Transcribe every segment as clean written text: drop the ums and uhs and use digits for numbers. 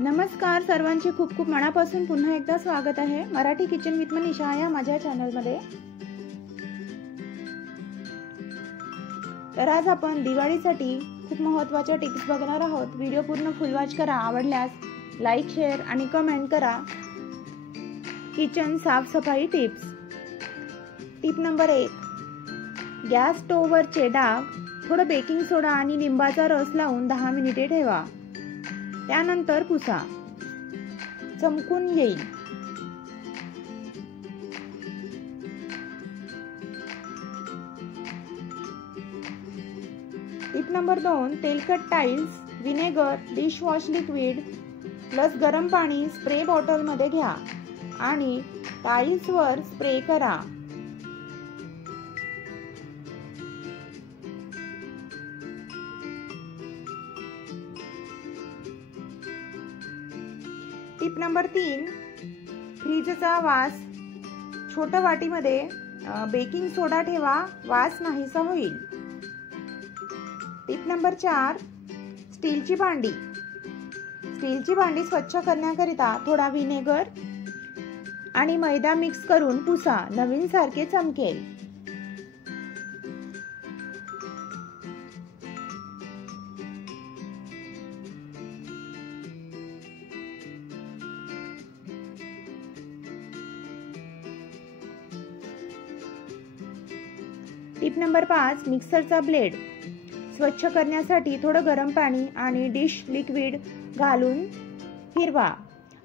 नमस्कार सर्वांचे खूप खूप मनापासून पुन्हा एकदा स्वागत आहे मराठी किचन विथ मनीषा या माझ्या चॅनल मध्ये। तर आज आपण दिवाळीसाठी खूप महत्त्वाच्या टिप्स बघणार आहोत। व्हिडिओ पूर्ण फुल वॉच करा। आवडल्यास लाईक शेअर आणि कमेंट करा। किचन साफ सफाई टिप्स। टिप नंबर 1, गॅस स्टोव्हवरचे डाग थोडं बेकिंग सोडा आणि लिंबाचा रस लावून 10 मिनिटे ठेवा। त्यानंतर पुसा, चमकून येईल। टिप नंबर 2, तेलकट tiles, vinegar, dishwash liquid plus गरम पाणी स्प्रे बॉटल मध्ये घ्या आणि टाइल्स वर स्प्रे करा। टिप नंबर 3, फ्रीजचा वास, छोट्या वाटीमध्ये बेकिंग सोडा ठेवा, वास नाहीसा होईल। टिप नंबर 4, स्टीलची भांडी। स्टीलची भांडी स्वच्छ करण्याकरिता थोडा विनेगर आणि मैदा मिक्स करून पुसा, नवीन सारखे चमकेल। टिप नंबर 5, मिक्सरचा ब्लेड स्वच्छ करण्यासाठी थोडं गरम पाणी आणि डिश लिक्विड घालून फिरवा,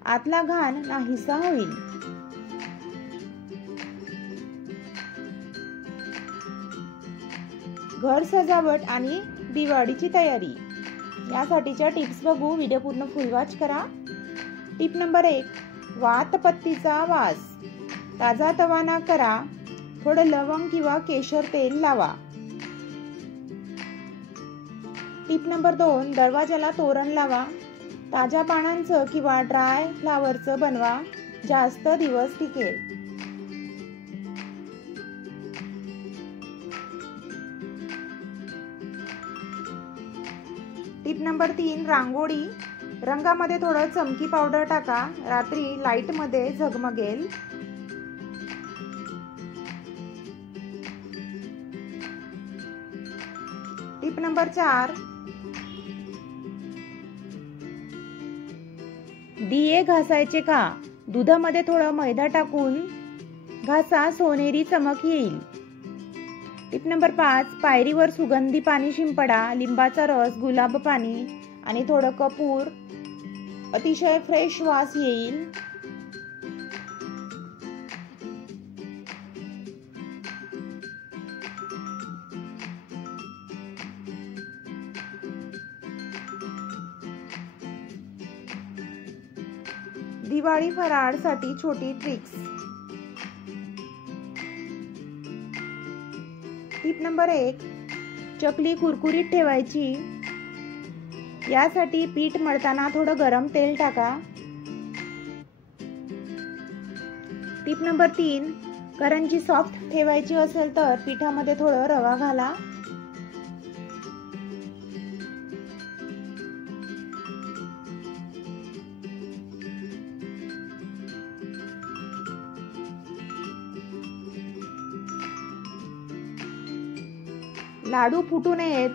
आतला घाण नाहीसा होईल। घर सजावट आणि दिवाळीची तयारी यासाठीच्या टिप्स बघू। व्हिडिओ पूर्ण फुल वॉच करा। टिप नंबर 1, वातपत्तीचा वास ताजा तवाना करा, थोडं लवंग किंवा केशर तेल लावा। टिप नंबर 2, दरवाजाला तोरण लावा, ताज्या पानांचं किंवा ड्राय फ्लावरचं बनवा, जास्त दिवस टिकेल। टिप नंबर 3, रांगोळी, रंगामध्ये थोडं चमकी पावडर टाका, रात्री लाईट मध्ये झगमगेल। टिप नंबर 4, दिये घासायचे का, दुधामध्ये थोडं मैदा टाकून घासा, सोनेरी चमक येईल। टिप नंबर 5, पायरीवर सुगंधी पाणी शिंपडा, लिंबाचा रस, गुलाब पाणी आणि थोडं कपूर, अतिशय फ्रेश वास येईल। दिवाळी फराळसाठी छोटी ट्रिक्स। टिप नंबर 1, चकली कुरकुरीत ठेवायची, यासाठी पीठ मळताना थोडं गरम तेल टाका। टिप नंबर 3, करंजी सॉफ्ट ठेवायची असेल तर पिठामध्ये थोडं रवा घाला। लाडू फुटू नयेत,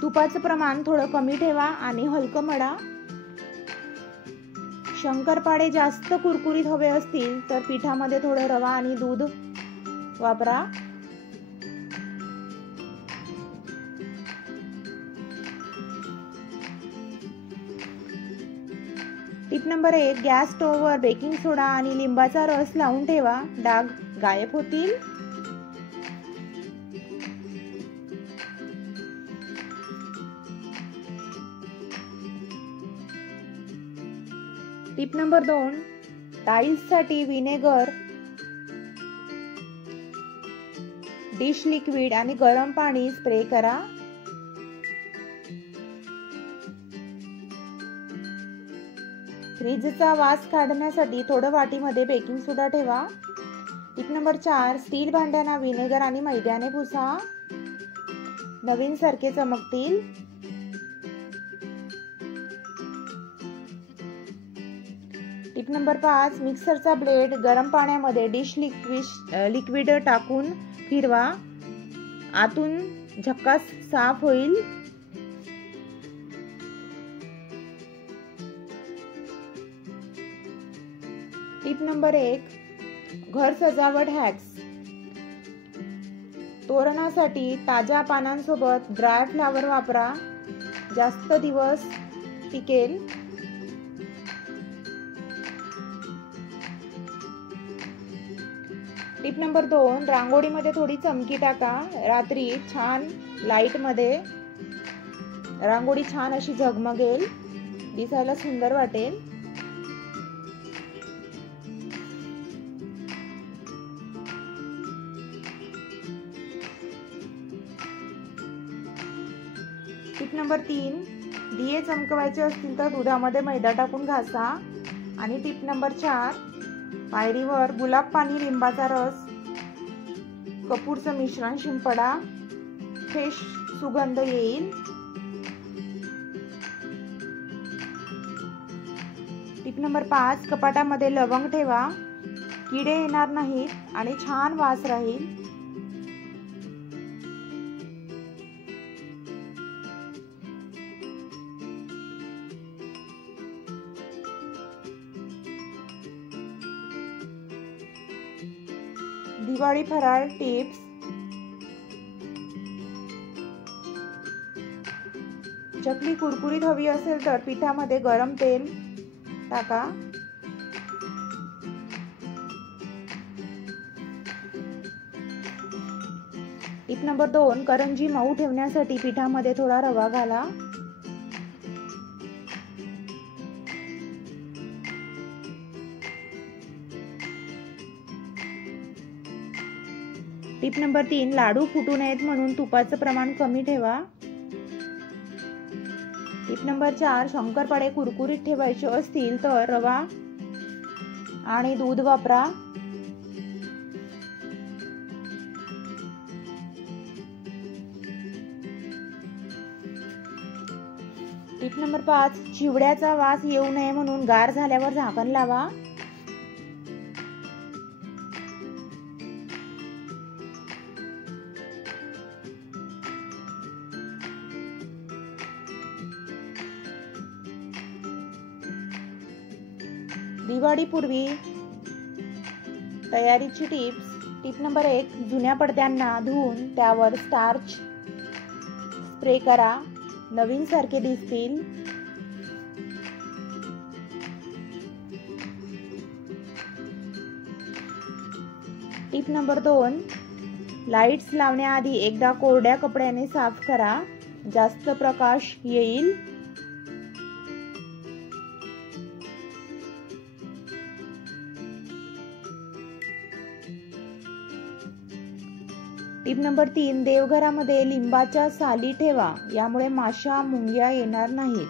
तुपाचं प्रमाण थोडं कमी ठेवा आणि हलकं मळा। शंकरपाळे जास्त कुरकुरीत हवे असतील तर पिठामध्ये थोडं रवा आणि दूध वापरा। टिप नंबर 1, गॅस स्टोव्हवर बेकिंग सोडा आणि लिंबाचा रस लावून ठेवा, डाग गायब होतील। टिप नंबर 2, टाइल्स साठी विनेगर, डिश लिक्विड आणि गरम पाणी स्प्रे करा। फ्रीजचा वास काढण्यासाठी थोडं वाटीमध्ये बेकिंग सोडा ठेवा। टिप नंबर 4, स्टील भांड्यांना विनेगर आणि मैद्याने पुसा, नवीन सारखे चमकतील। टिप नंबर 5, मिक्सरचा ब्लेड गरम पाण्यामध्ये डिश लिक्विड टाकून फिरवा, आतून झक्कास साफ होईल. टिप नंबर 1, घर सजावट हॅक्स. तोरणासाठी ताज्या पानांसोबत ड्राय फ्लावर वापरा, जास्त दिवस टिकेल. टिप नंबर 2, रांगोळीमध्ये थोडी चमकी टाका. रात्री छान लाईट मध्ये रांगोळी छान अशी झगमगेल, दिसायला सुंदर वाटेल. टिप नंबर 3, दिये चमकवायचे असतील तर दुधामध्ये मैदा टाकून घासा. आणि टिप नंबर 4, पायरीवर गुलाब पाणी, लिंबाचा रस, कपूरचं मिश्रण शिंपडा, फ्रेश सुगंध येईल. टिप नंबर 5, कपाटामध्ये लवंग ठेवा, किडे येणार नाहीत आणि छान वास राहील. दिवाळी फराळ टिप्स. चकली कुरकुरीत हवी असेल तर पिठामध्ये गरम तेल टाका. टिप नंबर 2, करंजी मऊ ठेवण्यासाठी पिठामध्ये थोडा रवा घाला. टिप नंबर 3, लाडू फुटू नयेत म्हणून तुपाचं प्रमाण कमी ठेवा. टिप नंबर 4, शंकरपाळे कुरकुरीत ठेवायचे असतील तर रवा आणि दूध वापरा. टिप नंबर 5, चिवड्याचा वास येऊ नये म्हणून गार झाल्यावर झाकण लावा. दिवाळीपूर्वी तयारीची टिप्स. टिप नंबर 1, जुन्या पडद्यांना धुवून त्यावर स्टार्च स्प्रे करा, नवीन सारखे दिसतील. टिप नंबर 2, लाईट्स लावण्याआधी एकदा कोरड्या कपड्याने साफ करा, जास्त प्रकाश येईल. टिप नंबर 3, देवघरामध्ये लिंबाच्या साली ठेवा, यामुळे माशा मुंग्या येणार नाहीत.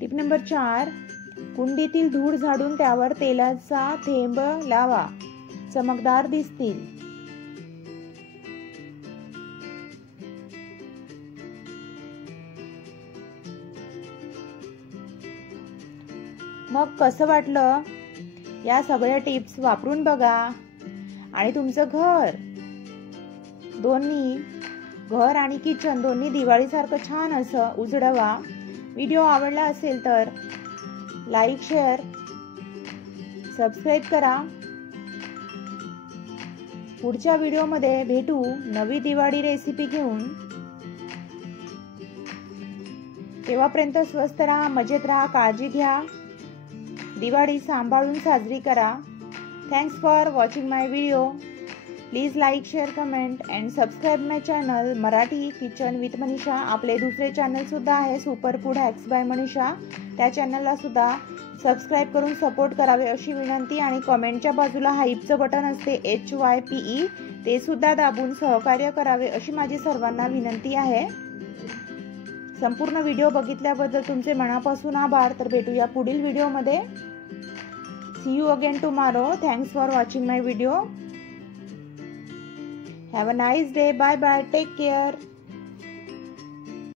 टिप नंबर 4, कुंडीतील धूळ झाडून त्यावर तेलाचा थेंब लावा, चमकदार दिसतील. मग कसं वाटलं? या सगळ्या टिप्स वापरून बघा आणि तुमचं घर आणि किचन दोन्ही दिवाळीसारखं छान असं उजळवा. व्हिडिओ आवडला असेल तर लाईक, शेअर, सबस्क्राईब करा. पुढच्या व्हिडिओमध्ये भेटू नवी दिवाळी रेसिपी घेऊन. तेव्हापर्यंत स्वस्थ राहा, मजेत राहा, काळजी घ्या. दिवाळी सांभाळून साजरी करा. Thanks for watching my video. Please like, share, comment and subscribe my channel Marathi kitchen with Manisha. आपले दुसरे चॅनल सुद्धा आहे, super food hacks by Manisha. त्या चॅनलला सुद्धा सबस्क्राईब करून सपोर्ट करावे अशी विनंती. आणि कमेंटच्या बाजूला हाईपचं बटन असते HYPE, ते सुद्धा दाबून सहकार्य करावे अशी माझी सर्वांना विनंती आहे. संपूर्ण व्हिडिओ बघितल्याबद्दल तुमचे मनापासून आभार. तर भेटूया पुढील व्हिडिओमध्ये. See you again tomorrow. Thanks for watching my video. Have a nice day. Bye bye. Take care.